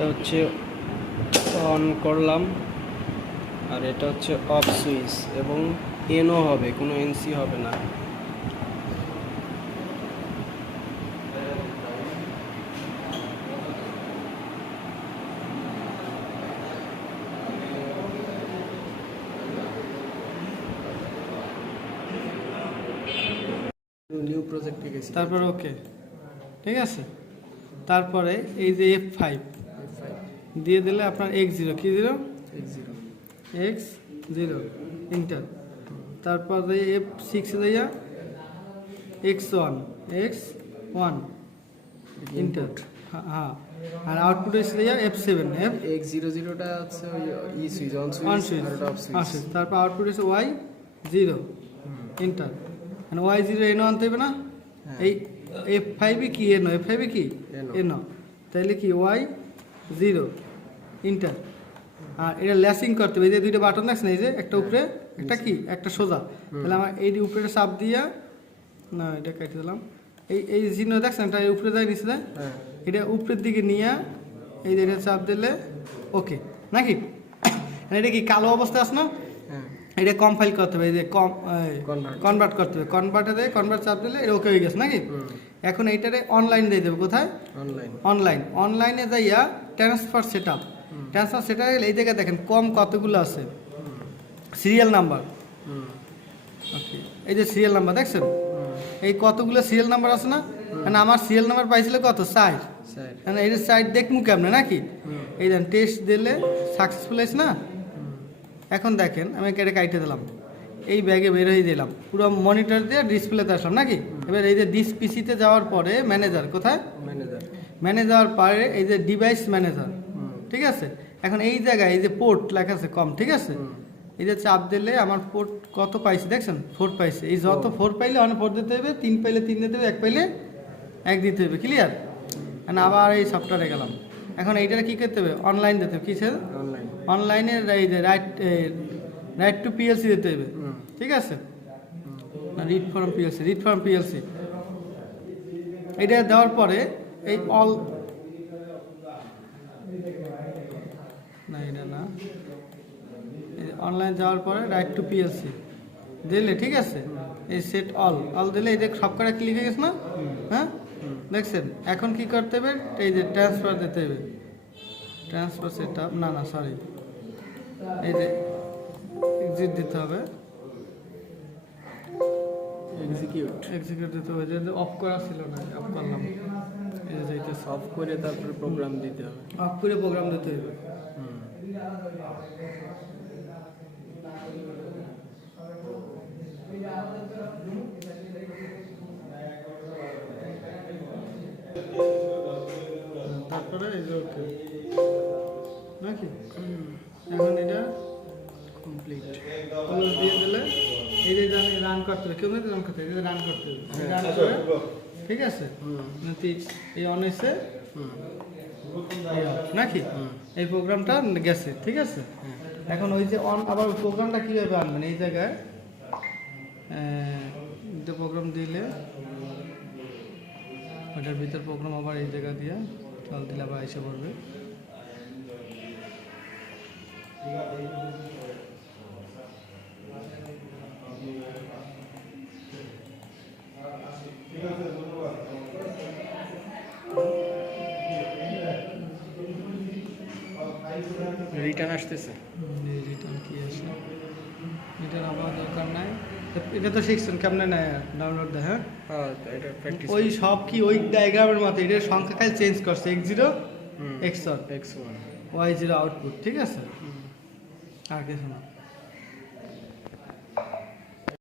এটা হচ্ছে অন করলাম, আর এটা হচ্ছে অফ সুইচ, এবং এনও হবে, কোনো এনসি হবে না। নিউ প্রজেক্টে গেছি, তারপরে ওকে, ঠিক আছে। তারপরে এই যে F5 দিয়ে দিলে আপনার x0 কি 0 x0 ইন্টার। তারপরে F6 দিয়া x1 ইন্টার, হ্যাঁ। আর আউটপুট এসে দিয়া F7 x00টা হচ্ছে ই সুইচ, অন সুইচ, তারপর আউটপুট এসে y0 ইন্টার। মানে y0 এনো আনতে হবে না, এই F5 কি এনো, F5 কি এনো, তাহলে কি y0 ইন্টার। আর এটা ল্যাসিং করতে হবে, এই যে দুইটা বাটন দেখছেন, এই যে একটা উপরে একটা কি একটা সোজা, তাহলে আমার এই উপরে চাপ দিয়া, না এটা কেটে দিলাম, এই চিহ্ন দেখছেন এটা উপরে যায় নিচে যায়, এটা উপরের দিকে নিয়ে এই যে এটা চাপ দিলে ওকে নাকি। এটা কি কালো অবস্থা আছে না, এটা কম্পাইল করতে হবে, এই যে কনভার্ট করতে হবে, কনভার্ট চাপ দিলে এটা ওকে হয়ে গেছে নাকি। এখন এইটারে অনলাইন দিয়ে দেবে, কোথায় অনলাইনে যাইয়া ট্রান্সফার সেটআপ এই জায়গায় দেখেন কম কতগুলো আছে, সিরিয়াল নাম্বার, ওকে এই যে সিরিয়াল নাম্বার দেখছেন, এই কতগুলো সিরিয়াল নাম্বার আছে না, মানে আমার সিরিয়াল নাম্বার পাইছিল কত 60, মানে এই যে 60 দেখমু কেমনে নাকি। এই দেন টেস্ট দিলে সাকসেসফুল হয়েছে না। এখন দেখেন আমি এটা কাইটে দিলাম, এই ব্যাগে বের হয়ে দিলাম, পুরো মনিটর দিয়ে ডিসপ্লেতে আসলাম নাকি। এবার এই যে দিস পিসিতে যাওয়ার পরে ম্যানেজার, কোথায় ম্যানেজার পরে এই যে ডিভাইস ম্যানেজার, ঠিক আছে। এখন এই জায়গায় এই যে পোর্ট লেখা আছে কম, ঠিক আছে, এই যে চাপ দিলে আমার পোর্ট কত পাইছে দেখছেন, 4 পাইছে। এই যত 4 পাইলে 4 দিতে হবে, 3 পাইলে 3 দিতে হবে, 1 পাইলে 1 দিতে হবে, ক্লিয়ার। মানে আবার এই সফটওয়্যারে গেলাম, এখন এইটারে কি করতে হবে, অনলাইন দিতে হবে, কিসের অনলাইনের এই যে রাইট টু পিএলসি দিতে হবে, ঠিক আছে, না রিড ফ্রম পিএলসি। এটা দেওয়ার পরে এই অল, না এটা না, অনলাইন যাওয়ার পরে রাইট টু পিএলসি দিলে, ঠিক আছে, এই সেট অল দিলে এই যে সব করে ক্লিক হয়ে গেছে না, হ্যাঁ দেখছেন। এখন কি করতে হবে, এই যে ট্রান্সফার দিতে হবে, ট্রান্সফার সেটআপ, না সরি, এই যে এক্সিট দিতে হবে, এক্সিকিউট দিতে হবে, যে অফ করা ছিল না, অফ করলাম, এই যে যাইতেছে, অফ করে তারপরে প্রোগ্রাম দিতে হবে, অফ করে প্রোগ্রাম দিতে হবে। তারপরে এই যে ওকে নাকি, এখন এটা কমপ্লিট দিয়ে দিলে এই যে রান করতে হবে, কেউ রান করতে হবে, রান করতে হবে, রান করে, ঠিক আছে, এই অন এসে নাকি এই প্রোগ্রামটা গেছে, ঠিক আছে। এখন ওই যে অন, আবার প্রোগ্রামটা কীভাবে আনবেন, এই জায়গায় প্রোগ্রাম দিলে ওটার ভিতর প্রোগ্রাম আবার এই জায়গা দিয়ে চল দিলে আবার এসে পড়বে। রিটার্ন আসতেছে, রিটার্ন কি আসে, রিটার্ন আমার দরকার নাই, এটা তো শিখছেন কেমনে নেয় ডাউনলোড দেয়, হ্যাঁ এটা প্র্যাকটিস, ওই সব কি ওই ডায়াগ্রামের মতো, এটার সংখ্যা খালি চেঞ্জ করছে, x0 x1 y0 আউটপুট, ঠিক আছে, আর কিছু না।